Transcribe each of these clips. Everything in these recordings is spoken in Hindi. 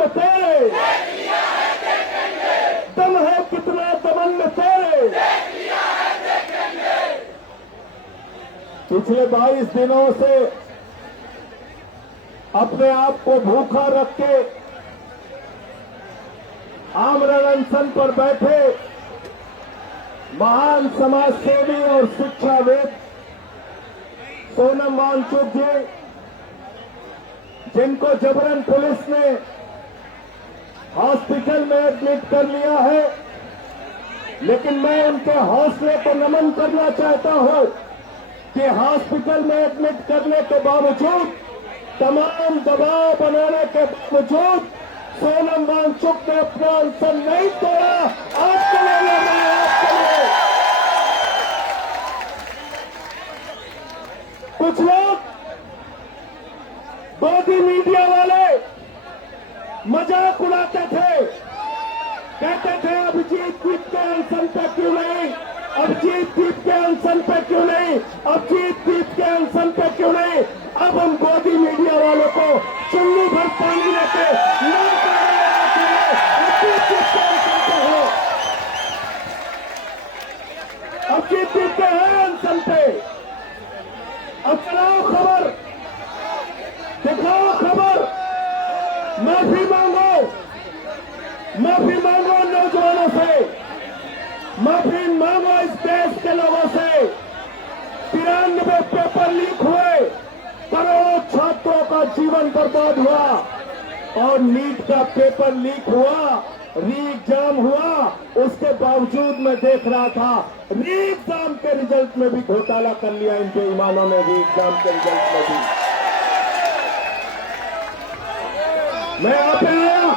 में तेरे, दम है कितना दमन में तेरे। पिछले 22 दिनों से अपने आप को भूखा रख के आमरण अनशन पर बैठे महान समाज सेवी और शिक्षाविद सोनम वांगचुक जी, जिनको जबरन पुलिस ने हॉस्पिटल में एडमिट कर लिया है, लेकिन मैं उनके हौसले को नमन करना चाहता हूं कि हॉस्पिटल में एडमिट करने के बावजूद, तमाम दबाव बनाने के बावजूद सोनम वांगचुक ने अपना अनशन नहीं तोड़ा। आपके लिए नहीं, आपके लिए। कुछ लोग गोदी मीडिया वाले मजाक उड़ाते थे, कहते थे अभिजीत जीत के अनशन पे क्यों नहीं, अभिजीत जीत के अनशन पे क्यों नहीं, अभिजीत जीत के अनशन पे क्यों नहीं। अब हम गोदी मीडिया वालों को चुन्नी भर पानी लेके अभिजीत जीत के अनशन पे हो, अभिजीत जीत के हैं अनशन पे। अब चलाओ खबर, दिखाओ खबर, माफी मांगो, माफी मांगो नौजवानों से, माफी मांगो इस देश के लोगों से। 93 पेपर लीक हुए, करोड़ों छात्रों का जीवन बर्बाद हुआ, और नीट का पेपर लीक हुआ, री एग्जाम हुआ, उसके बावजूद मैं देख रहा था री एग्जाम के रिजल्ट में भी घोटाला कर लिया इन बेईमानों ने, री एग्जाम के रिजल्ट में भी। मैं यहाँ पे आया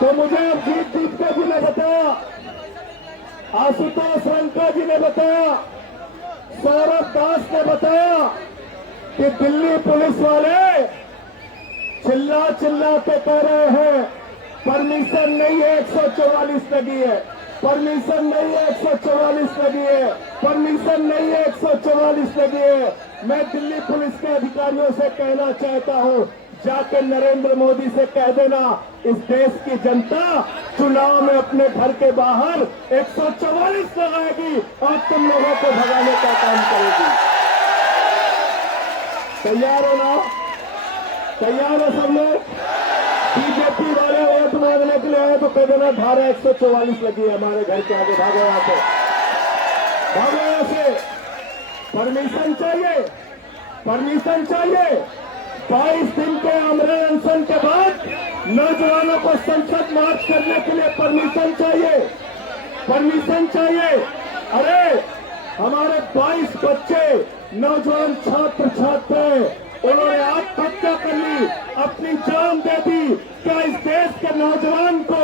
तो मुझे अभिजीत दीपका जी ने बताया, आशुतोष रंका जी ने बताया, सौरभ दास ने बताया कि दिल्ली पुलिस वाले चिल्ला चिल्ला के कह रहे हैं परमिशन नहीं है, 144 लगी है, परमिशन नहीं है, 144 लगी है, परमिशन नहीं है, 144 लगी है। मैं दिल्ली पुलिस के अधिकारियों से कहना चाहता हूं, जाकर नरेंद्र मोदी से कह देना, इस देश की जनता चुनाव में अपने घर के बाहर 144 लगाएगी और तुम लोगों को भगाने का काम करेगी। तैयार हो ना? तैयार हो सब लोग? बीजेपी वाले वोट मांगने के लिए आए तो कह देना धारा 144 लगी है हमारे घर के आगे, भागो यहाँ से, भागो यहाँ से। परमिशन चाहिए, परमिशन चाहिए। 22 दिन के आमरण अनशन के बाद नौजवानों को संसद मार्च करने के लिए परमिशन चाहिए, परमिशन चाहिए। अरे हमारे 22 बच्चे, नौजवान छात्र छात्राएं, उन्होंने आत्महत्या कर ली, अपनी जान दे दी। क्या इस देश के नौजवान को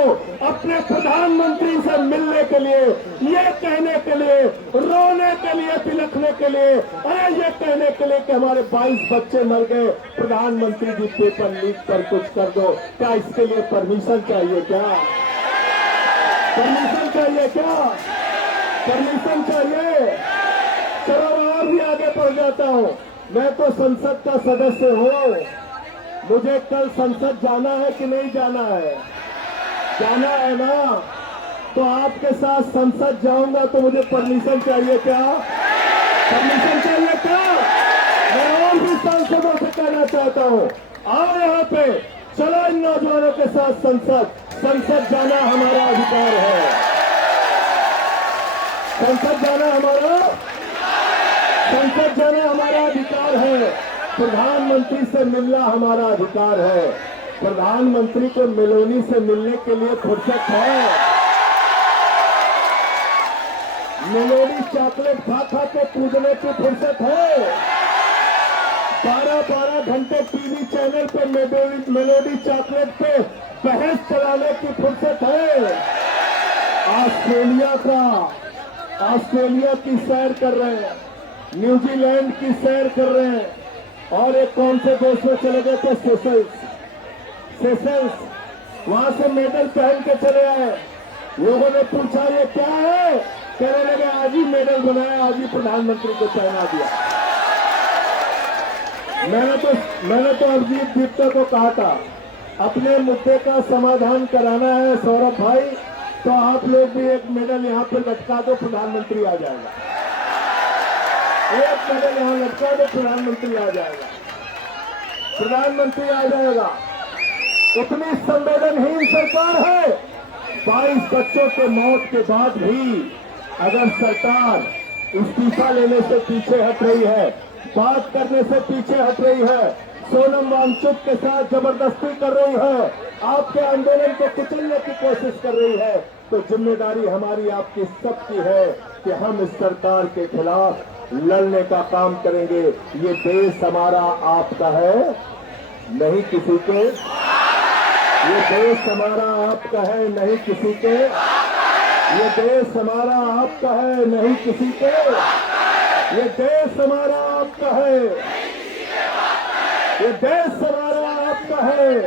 अपने प्रधानमंत्री से मिलने के लिए, ये कहने के लिए, रोने के लिए, बिलखने के लिए, अरे ये कहने के लिए कि हमारे 22 बच्चे मर गए, प्रधानमंत्री जी पेपर लीक पर कुछ कर दो, क्या इसके लिए परमिशन चाहिए? क्या परमिशन चाहिए? क्या परमिशन चाहिए? चलो और भी आगे बढ़ जाता हूं। मैं तो संसद का सदस्य हूं, मुझे कल संसद जाना है कि नहीं जाना है? जाना है ना? तो आपके साथ संसद जाऊंगा तो मुझे परमिशन चाहिए क्या? परमिशन चाहिए क्या? मैं और भी सांसदों से कहना चाहता हूं, आओ यहाँ पे, चलो इन नौजवानों के साथ संसद जाना हमारा अधिकार है, संसद जाना हमारा अधिकार है। प्रधानमंत्री से मिलना हमारा अधिकार है। प्रधानमंत्री को मेलोनी से मिलने के लिए फुर्सत है? मेलोडी चॉकलेट खा खा के कूदने की फुर्सत है? 12-12 घंटे टीवी चैनल पे मेलोडी चॉकलेट पे बहस चलाने की फुर्सत है? ऑस्ट्रेलिया की सैर कर रहे हैं, न्यूजीलैंड की सैर कर रहे हैं, और एक कौन से देश में चले गए थे, सेशल्स, वहां से मेडल पहन के चले आए। लोगों ने पूछा ये क्या है, कहने लगे आज ही मेडल बनाया, आज ही प्रधानमंत्री को पहना दिया। मैंने तो अभिजीत दीपका को कहा था अपने मुद्दे का समाधान कराना है सौरभ भाई, तो आप लोग भी एक मेडल यहाँ पे लटका दो, प्रधानमंत्री आ जाएगा। एक मेडल यहाँ लटका दो, प्रधानमंत्री आ जाएगा। प्रधानमंत्री आ जाएगा। इतनी संवेदनहीन सरकार है। 22 बच्चों के मौत के बाद भी अगर सरकार इस्तीफा लेने से पीछे हट रही है, बात करने से पीछे हट रही है, सोनम वांगचुक के साथ जबरदस्ती कर रही है, आपके आंदोलन को कुचलने की कोशिश कर रही है, तो जिम्मेदारी हमारी आपकी सबकी है कि हम इस सरकार के खिलाफ लड़ने का काम करेंगे। ये देश हमारा आपका है, नहीं किसी के। ये देश हमारा आपका है, नहीं किसी के। ये देश हमारा आपका है, नहीं किसी के। ये देश हमारा आपका है, ये देश हमारा आपका है।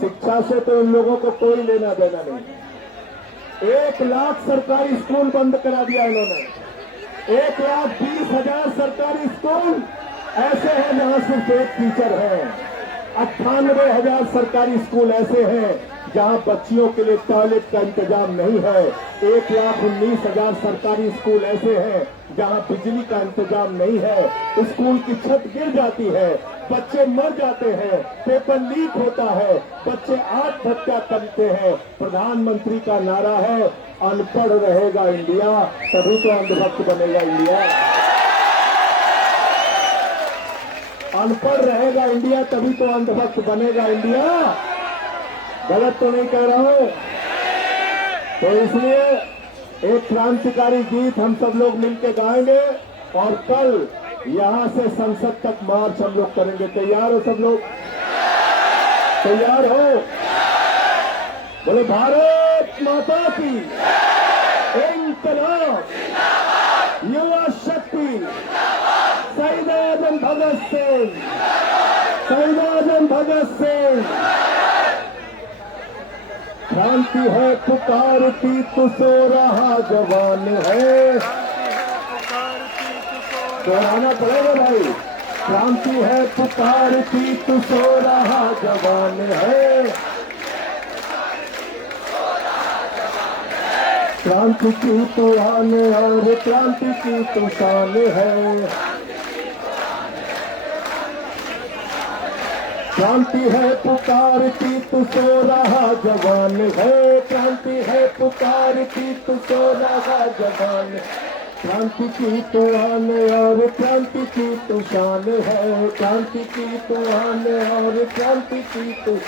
शिक्षा से तो इन लोगों को कोई लेना देना नहीं। 1 लाख सरकारी स्कूल बंद करा दिया इन्होंने। 1,20,000 सरकारी स्कूल ऐसे हैं जहां सिर्फ एक टीचर है। 98,000 सरकारी स्कूल ऐसे हैं जहां बच्चियों के लिए टॉयलेट का इंतजाम नहीं है। 1,19,000 सरकारी स्कूल ऐसे हैं जहां बिजली का इंतजाम नहीं है। स्कूल की छत गिर जाती है, बच्चे मर जाते हैं, पेपर लीक होता है, बच्चे आत्महत्या करते हैं। प्रधानमंत्री का नारा है, अनपढ़ रहेगा इंडिया, तभी तो अंधभक्त बनेगा इंडिया। अनपढ़ रहेगा इंडिया, तभी तो अंधभक्त बनेगा इंडिया। गलत तो नहीं कह रहा हूं। तो इसलिए एक क्रांतिकारी गीत हम सब लोग मिलकर गाएंगे और कल यहां से संसद तक मार्च हम लोग करेंगे। तैयार हो सब लोग? तैयार हो? बोले भारत माता की इंकलाब, युवा शक्ति, शहीद आजम भगत सिंह, शहीद आजम भगत सिंह। क्रांति है पुकारती तो सो रहा जवान है। दोहराना पड़ेगा भाई। क्रांति है पुकारती तो सो रहा जवान है। क्रांति की तो आन और क्रांति की तो शान है। क्रांति है पुकारती तो सो रहा जवान है। क्रांति है पुकारती तो सो रहा जवान। क्रांति की तो आन और क्रांति की तो शान है। क्रांति की तो आन और क्रांति की तो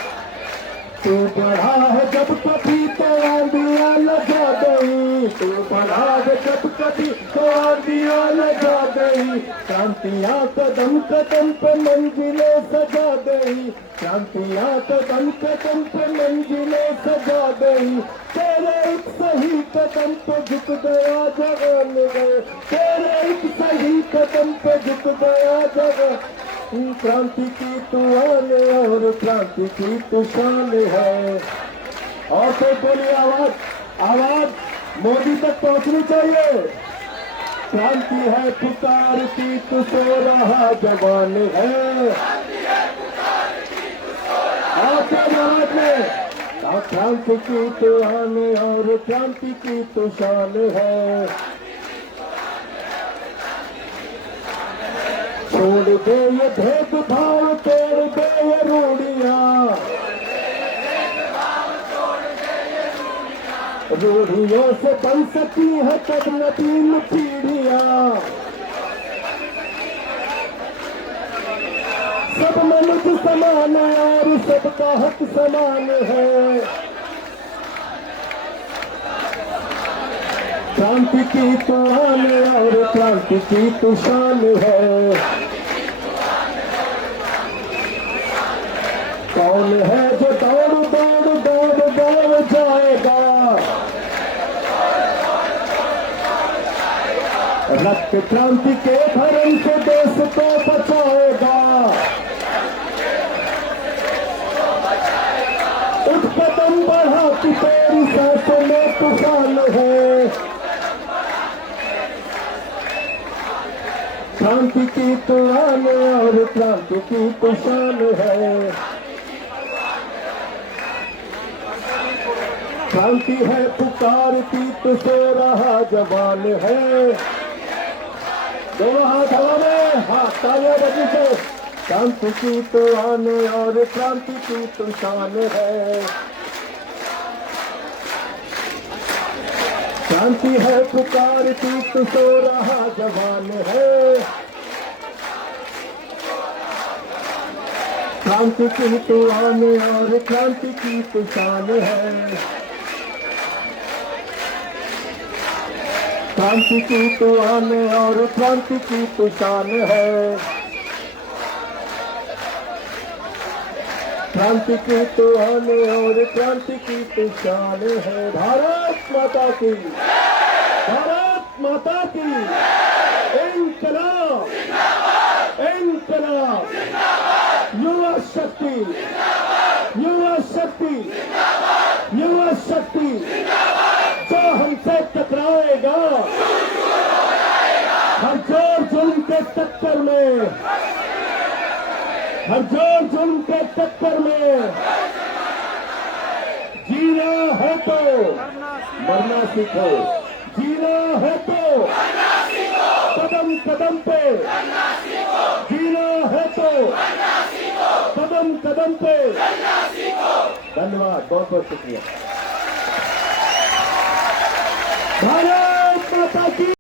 तू बढ़ा है जब कभी तो आंधियां लगा गई। तू बढ़ा है जब कभी तो आंधियां लगा गई। क्रांतियां कदम कदम पे मंजिलें सजा गई। क्रांतियां कदम कदम पे मंजिलें सजा गई। तेरे एक सही कदम पे झुक गया जवान गए। तेरे एक सही कदम पे झुक गया जवान। क्रांति की तू आन और क्रांति की तू शान है। और तो बोली आवाज, आवाज मोदी तक पहुंचनी चाहिए। क्रांति है पुकारती तो सो रहा जवान है। और आवाज में क्रांति की तो आन और क्रांति की तो शान है। छोड़ दे ये भेदभाव, तोड़ दे ये रूढ़ियां। रूढ़ियों से बन सकी है तब नवीन पीढ़ियां। सब मनुष्य समान और सबका हक समान है। क्रांति की तो आन और क्रांति की तो शान है। कौन है जो दौड़ दौड़ दौड़ दौड़ जाएगा। रक्त क्रांति के धर्म से देश को बचाएगा। उठ कदम बढ़ा कि तेरी सांसों में तूफान है। शांति की तो आन और क्रांति की तो शान है। क्रांति है पुकारती तो सो रहा जवान है। दोनों हाथ हवा में, हाथ तालियां बजी से। क्रांति की तो आन और क्रांति की तो शान है। क्रांति है पुकारती तो सो रहा जवान है। क्रांति की तो आन और क्रांति की तो शान है। क्रांति की तो आन और क्रांति की तो शान है। क्रांति की तो आन और क्रांति की तो शान है। भारत माता की, भारत माता की। इंकलाब, इंकलाब, युवा शक्ति, युवा शक्ति, युवा शक्ति। जो हमसे टकराएगा हर जोर जुल्म के टक्कर में, हर जोर जुल्म के टक्कर में। जीना है तो मरना सीखो, जीना है तो कदम कदम पे, जीना है तो कदम कदम पे। धन्यवाद, बहुत बहुत शुक्रिया। भारत माता की।